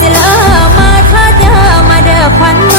สิเลอมาคาเดอมาเดอควัน